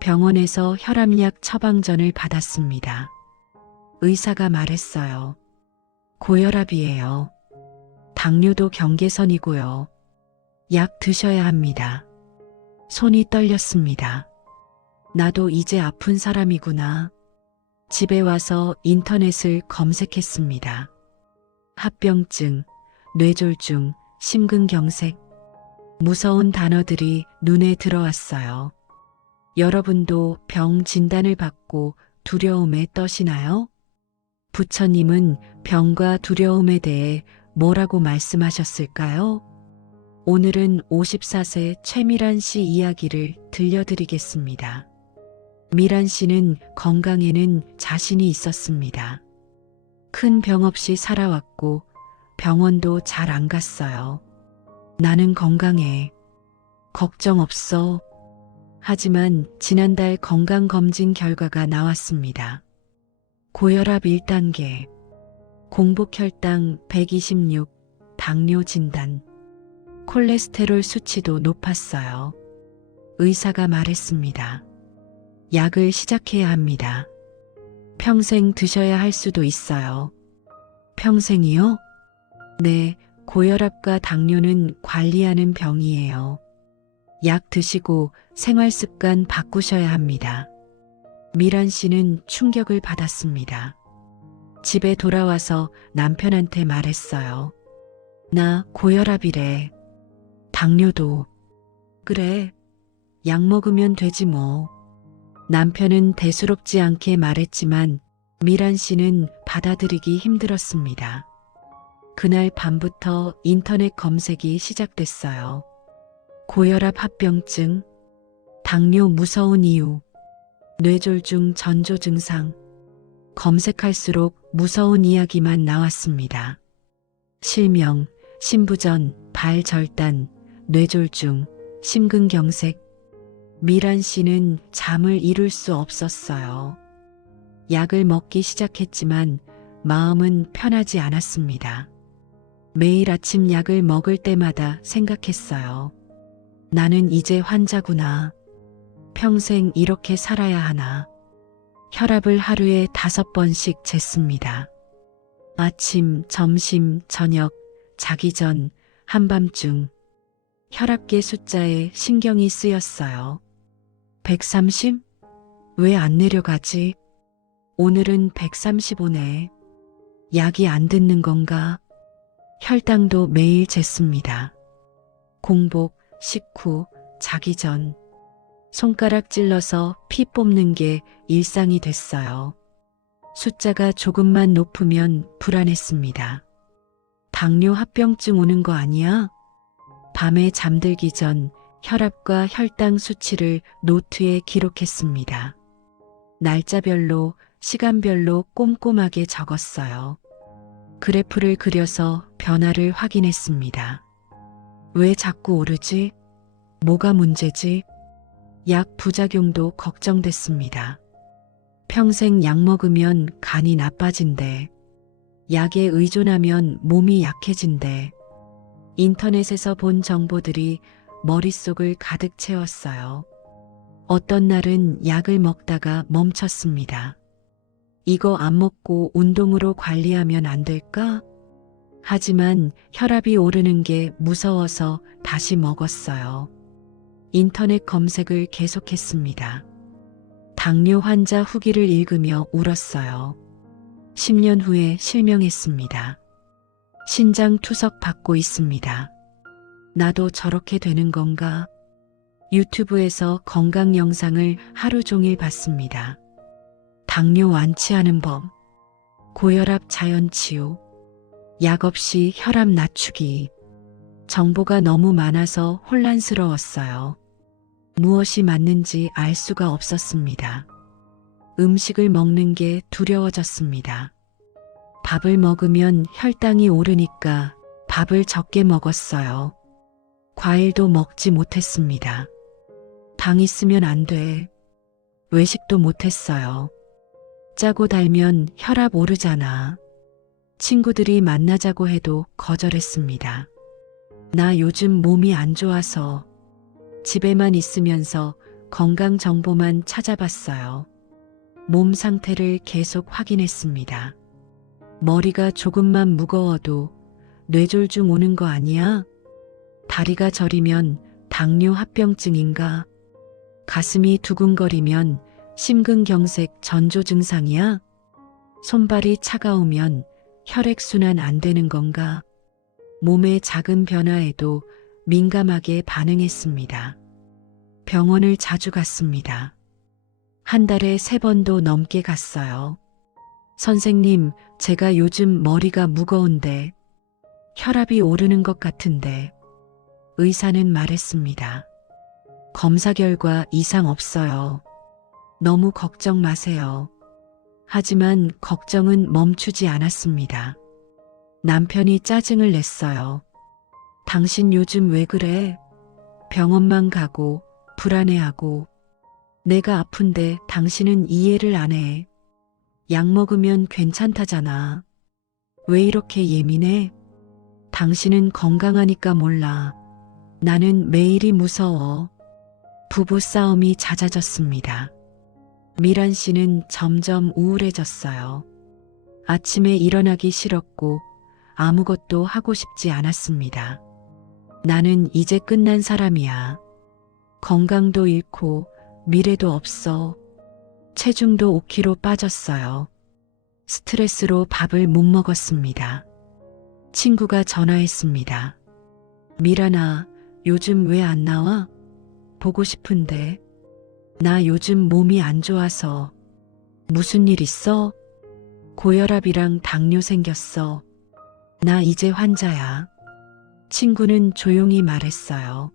병원에서 혈압약 처방전을 받았습니다. 의사가 말했어요. 고혈압이에요. 당뇨도 경계선이고요. 약 드셔야 합니다. 손이 떨렸습니다. 나도 이제 아픈 사람이구나. 집에 와서 인터넷을 검색했습니다. 합병증, 뇌졸중, 심근경색. 무서운 단어들이 눈에 들어왔어요. 여러분도 병 진단을 받고 두려움에 떠시나요? 부처님은 병과 두려움에 대해 뭐라고 말씀하셨을까요? 오늘은 54세 최미란 씨 이야기를 들려드리겠습니다. 미란 씨는 건강에는 자신이 있었습니다. 큰 병 없이 살아왔고 병원도 잘 안 갔어요. 나는 건강해. 걱정 없어. 하지만 지난달 건강검진 결과가 나왔습니다. 고혈압 1단계, 공복혈당 126, 당뇨 진단, 콜레스테롤 수치도 높았어요. 의사가 말했습니다. 약을 시작해야 합니다. 평생 드셔야 할 수도 있어요. 평생이요? 네, 고혈압과 당뇨는 관리하는 병이에요. 약 드시고 생활 습관 바꾸셔야 합니다. 미란 씨는 충격을 받았습니다. 집에 돌아와서 남편한테 말했어요. 나 고혈압이래. 당뇨도. 그래, 약 먹으면 되지 뭐. 남편은 대수롭지 않게 말했지만 미란 씨는 받아들이기 힘들었습니다. 그날 밤부터 인터넷 검색이 시작됐어요. 고혈압 합병증, 당뇨 무서운 이유, 뇌졸중 전조 증상. 검색할수록 무서운 이야기만 나왔습니다. 실명, 심부전, 발절단, 뇌졸중, 심근경색. 미란 씨는 잠을 이룰 수 없었어요. 약을 먹기 시작했지만 마음은 편하지 않았습니다. 매일 아침 약을 먹을 때마다 생각했어요. 나는 이제 환자구나. 평생 이렇게 살아야 하나. 혈압을 하루에 5번씩 쟀습니다. 아침, 점심, 저녁, 자기 전, 한밤중. 혈압계 숫자에 신경이 쓰였어요. 130? 왜 안 내려가지? 오늘은 135네. 약이 안 듣는 건가? 혈당도 매일 쟀습니다. 공복, 식후, 자기 전. 손가락 찔러서 피 뽑는 게 일상이 됐어요. 숫자가 조금만 높으면 불안했습니다. 당뇨 합병증 오는 거 아니야? 밤에 잠들기 전 혈압과 혈당 수치를 노트에 기록했습니다. 날짜별로, 시간별로 꼼꼼하게 적었어요. 그래프를 그려서 변화를 확인했습니다. 왜 자꾸 오르지? 뭐가 문제지? 약 부작용도 걱정됐습니다. 평생 약 먹으면 간이 나빠진대. 약에 의존하면 몸이 약해진대. 인터넷에서 본 정보들이 머릿속을 가득 채웠어요. 어떤 날은 약을 먹다가 멈췄습니다. 이거 안 먹고 운동으로 관리하면 안 될까? 하지만 혈압이 오르는 게 무서워서 다시 먹었어요. 인터넷 검색을 계속했습니다. 당뇨 환자 후기를 읽으며 울었어요. 10년 후에 실명했습니다. 신장 투석 받고 있습니다. 나도 저렇게 되는 건가? 유튜브에서 건강 영상을 하루 종일 봤습니다. 당뇨 완치하는 법, 고혈압 자연치유, 약 없이 혈압 낮추기. 정보가 너무 많아서 혼란스러웠어요. 무엇이 맞는지 알 수가 없었습니다. 음식을 먹는 게 두려워졌습니다. 밥을 먹으면 혈당이 오르니까 밥을 적게 먹었어요. 과일도 먹지 못했습니다. 당 있으면 안 돼. 외식도 못했어요. 짜고 달면 혈압 오르잖아. 친구들이 만나자고 해도 거절했습니다. 나 요즘 몸이 안 좋아서 집에만 있으면서 건강 정보만 찾아봤어요. 몸 상태를 계속 확인했습니다. 머리가 조금만 무거워도 뇌졸중 오는 거 아니야? 다리가 저리면 당뇨 합병증인가? 가슴이 두근거리면 심근경색 전조 증상이야? 손발이 차가우면 혈액순환 안 되는 건가? 몸의 작은 변화에도 민감하게 반응했습니다. 병원을 자주 갔습니다. 한 달에 3번도 넘게 갔어요. 선생님, 제가 요즘 머리가 무거운데 혈압이 오르는 것 같은데 의사는 말했습니다. 검사 결과 이상 없어요. 너무 걱정 마세요. 하지만 걱정은 멈추지 않았습니다. 남편이 짜증을 냈어요. 당신 요즘 왜 그래? 병원만 가고 불안해하고 내가 아픈데 당신은 이해를 안 해. 약 먹으면 괜찮다잖아. 왜 이렇게 예민해? 당신은 건강하니까 몰라. 나는 매일이 무서워. 부부 싸움이 잦아졌습니다. 미란 씨는 점점 우울해졌어요. 아침에 일어나기 싫었고 아무것도 하고 싶지 않았습니다. 나는 이제 끝난 사람이야. 건강도 잃고 미래도 없어. 체중도 5kg 빠졌어요. 스트레스로 밥을 못 먹었습니다. 친구가 전화했습니다. 미란아, 요즘 왜 안 나와? 보고 싶은데. 나 요즘 몸이 안 좋아서. 무슨 일 있어? 고혈압이랑 당뇨 생겼어. 나 이제 환자야. 친구는 조용히 말했어요.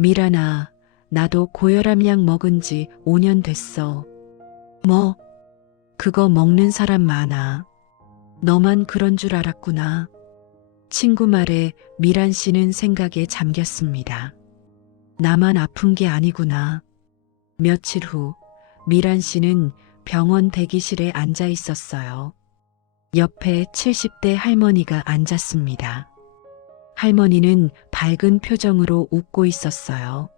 미란아, 나도 고혈압 약 먹은 지 5년 됐어. 뭐? 그거 먹는 사람 많아. 너만 그런 줄 알았구나. 친구 말에 미란 씨는 생각에 잠겼습니다. 나만 아픈 게 아니구나. 며칠 후 미란 씨는 병원 대기실에 앉아 있었어요. 옆에 70대 할머니가 앉았습니다. 할머니는 밝은 표정으로 웃고 있었어요.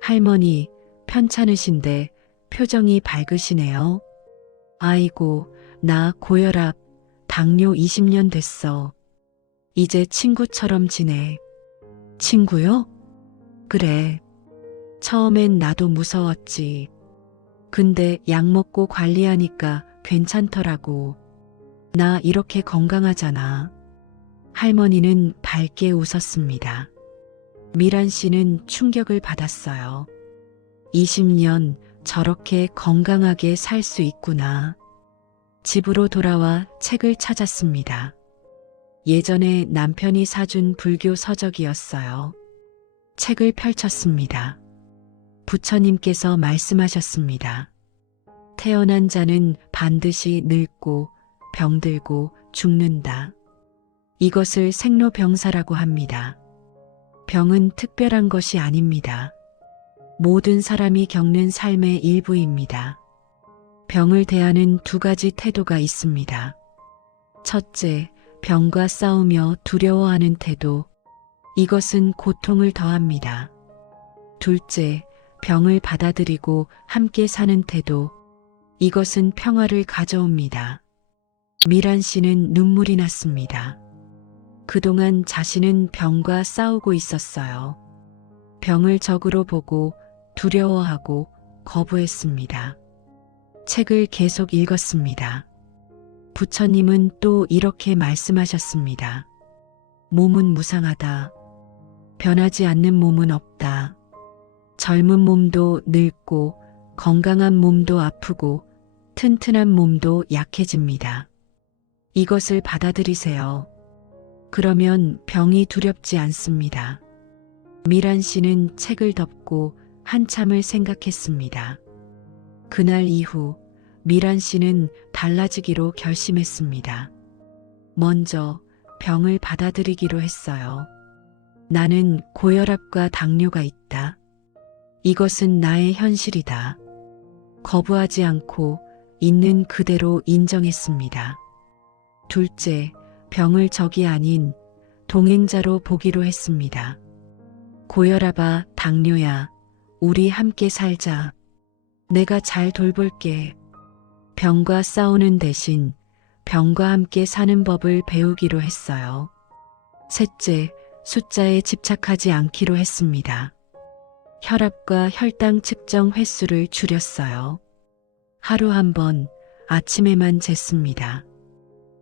할머니, 편찮으신데 표정이 밝으시네요. 아이고, 나 고혈압, 당뇨 20년 됐어. 이제 친구처럼 지내. 친구요? 그래. 처음엔 나도 무서웠지. 근데 약 먹고 관리하니까 괜찮더라고. 나 이렇게 건강하잖아. 할머니는 밝게 웃었습니다. 미란 씨는 충격을 받았어요. 20년 저렇게 건강하게 살 수 있구나. 집으로 돌아와 책을 찾았습니다. 예전에 남편이 사준 불교 서적이었어요. 책을 펼쳤습니다. 부처님께서 말씀하셨습니다. 태어난 자는 반드시 늙고 병들고 죽는다. 이것을 생로병사라고 합니다. 병은 특별한 것이 아닙니다. 모든 사람이 겪는 삶의 일부입니다. 병을 대하는 2가지 태도가 있습니다. 첫째, 병과 싸우며 두려워하는 태도. 이것은 고통을 더합니다. 둘째, 병을 받아들이고 함께 사는 태도. 이것은 평화를 가져옵니다. 미란 씨는 눈물이 났습니다. 그동안 자신은 병과 싸우고 있었어요. 병을 적으로 보고 두려워하고 거부했습니다. 책을 계속 읽었습니다. 부처님은 또 이렇게 말씀하셨습니다. 몸은 무상하다. 변하지 않는 몸은 없다. 젊은 몸도 늙고 건강한 몸도 아프고 튼튼한 몸도 약해집니다. 이것을 받아들이세요. 그러면 병이 두렵지 않습니다. 미란 씨는 책을 덮고 한참을 생각했습니다. 그날 이후 미란 씨는 달라지기로 결심했습니다. 먼저 병을 받아들이기로 했어요. 나는 고혈압과 당뇨가 있다. 이것은 나의 현실이다. 거부하지 않고 있는 그대로 인정했습니다. 둘째, 병을 적이 아닌 동행자로 보기로 했습니다. 고혈압아, 당뇨야, 우리 함께 살자. 내가 잘 돌볼게. 병과 싸우는 대신 병과 함께 사는 법을 배우기로 했어요. 셋째, 숫자에 집착하지 않기로 했습니다. 혈압과 혈당 측정 횟수를 줄였어요. 하루 한 번, 아침에만 쟀습니다.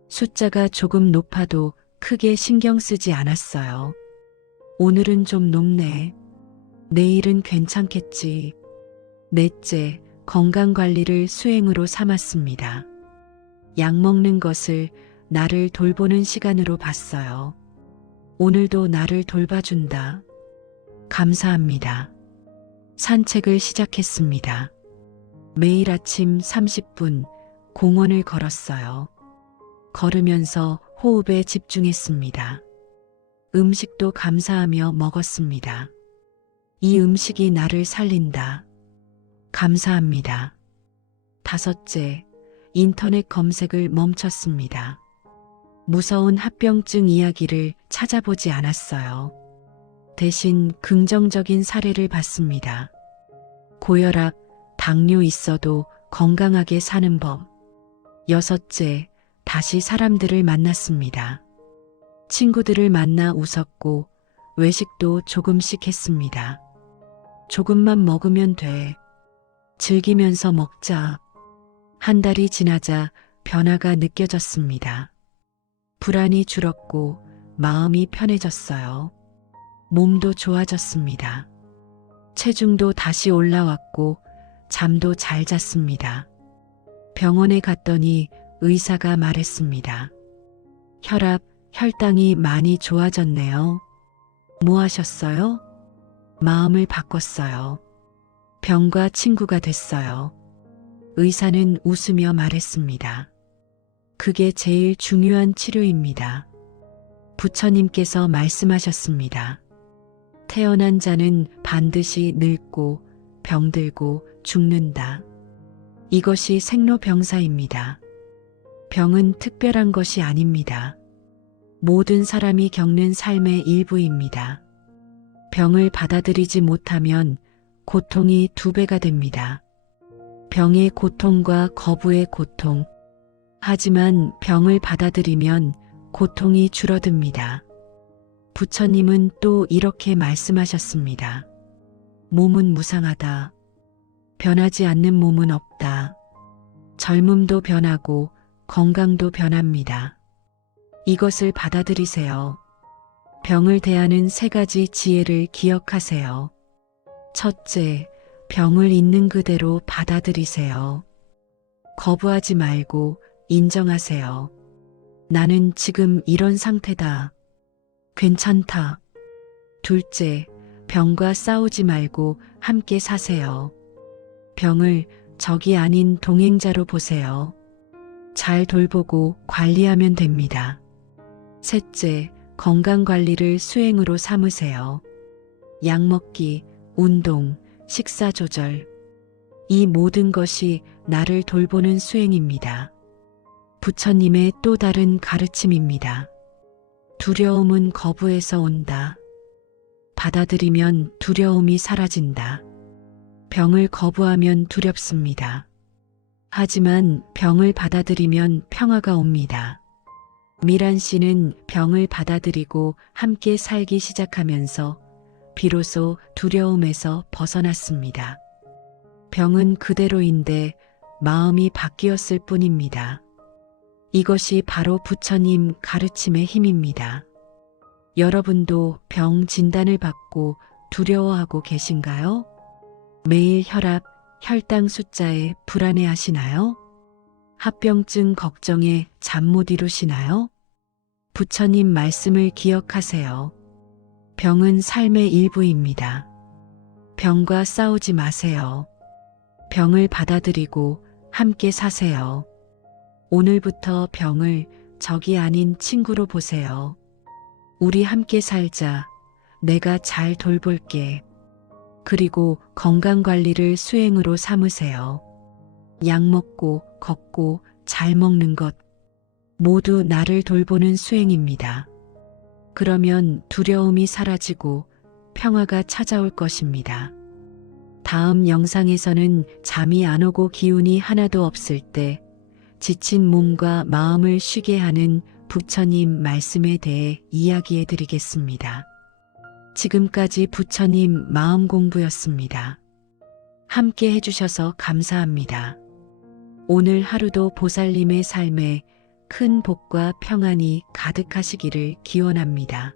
숫자가 조금 높아도 크게 신경 쓰지 않았어요. 오늘은 좀 높네. 내일은 괜찮겠지. 넷째, 건강관리를 수행으로 삼았습니다. 약 먹는 것을 나를 돌보는 시간으로 봤어요. 오늘도 나를 돌봐준다. 감사합니다. 산책을 시작했습니다. 매일 아침 30분 공원을 걸었어요. 걸으면서 호흡에 집중했습니다. 음식도 감사하며 먹었습니다. 이 음식이 나를 살린다. 감사합니다. 다섯째, 인터넷 검색을 멈췄습니다. 무서운 합병증 이야기를 찾아보지 않았어요. 대신 긍정적인 사례를 봤습니다. 고혈압, 당뇨 있어도 건강하게 사는 법. 여섯째, 다시 사람들을 만났습니다. 친구들을 만나 웃었고 외식도 조금씩 했습니다. 조금만 먹으면 돼. 즐기면서 먹자. 한 달이 지나자 변화가 느껴졌습니다. 불안이 줄었고 마음이 편해졌어요. 몸도 좋아졌습니다. 체중도 다시 올라왔고 잠도 잘 잤습니다. 병원에 갔더니 의사가 말했습니다. 혈압, 혈당이 많이 좋아졌네요. 뭐 하셨어요? 마음을 바꿨어요. 병과 친구가 됐어요. 의사는 웃으며 말했습니다. 그게 제일 중요한 치료입니다. 부처님께서 말씀하셨습니다. 태어난 자는 반드시 늙고 병들고 죽는다. 이것이 생로병사입니다. 병은 특별한 것이 아닙니다. 모든 사람이 겪는 삶의 일부입니다. 병을 받아들이지 못하면 고통이 2배가 됩니다. 병의 고통과 거부의 고통. 하지만 병을 받아들이면 고통이 줄어듭니다. 부처님은 또 이렇게 말씀하셨습니다. 몸은 무상하다. 변하지 않는 몸은 없다. 젊음도 변하고 건강도 변합니다. 이것을 받아들이세요. 병을 대하는 3가지 지혜를 기억하세요. 첫째, 병을 있는 그대로 받아들이세요. 거부하지 말고 인정하세요. 나는 지금 이런 상태다. 괜찮다. 둘째, 병과 싸우지 말고 함께 사세요. 병을 적이 아닌 동행자로 보세요. 잘 돌보고 관리하면 됩니다. 셋째, 건강관리를 수행으로 삼으세요. 약 먹기, 운동, 식사 조절. 이 모든 것이 나를 돌보는 수행입니다. 부처님의 또 다른 가르침입니다. 두려움은 거부에서 온다. 받아들이면 두려움이 사라진다. 병을 거부하면 두렵습니다. 하지만 병을 받아들이면 평화가 옵니다. 미란 씨는 병을 받아들이고 함께 살기 시작하면서 비로소 두려움에서 벗어났습니다. 병은 그대로인데 마음이 바뀌었을 뿐입니다. 이것이 바로 부처님 가르침의 힘입니다. 여러분도 병 진단을 받고 두려워하고 계신가요? 매일 혈압, 혈당 숫자에 불안해하시나요? 합병증 걱정에 잠 못 이루시나요? 부처님 말씀을 기억하세요. 병은 삶의 일부입니다. 병과 싸우지 마세요. 병을 받아들이고 함께 사세요. 오늘부터 병을 적이 아닌 친구로 보세요. 우리 함께 살자. 내가 잘 돌볼게. 그리고 건강관리를 수행으로 삼으세요. 약 먹고 걷고 잘 먹는 것 모두 나를 돌보는 수행입니다. 그러면 두려움이 사라지고 평화가 찾아올 것입니다. 다음 영상에서는 잠이 안 오고 기운이 하나도 없을 때 지친 몸과 마음을 쉬게 하는 부처님 말씀에 대해 이야기해 드리겠습니다. 지금까지 부처님 마음 공부였습니다. 함께 해주셔서 감사합니다. 오늘 하루도 보살님의 삶에 큰 복과 평안이 가득하시기를 기원합니다.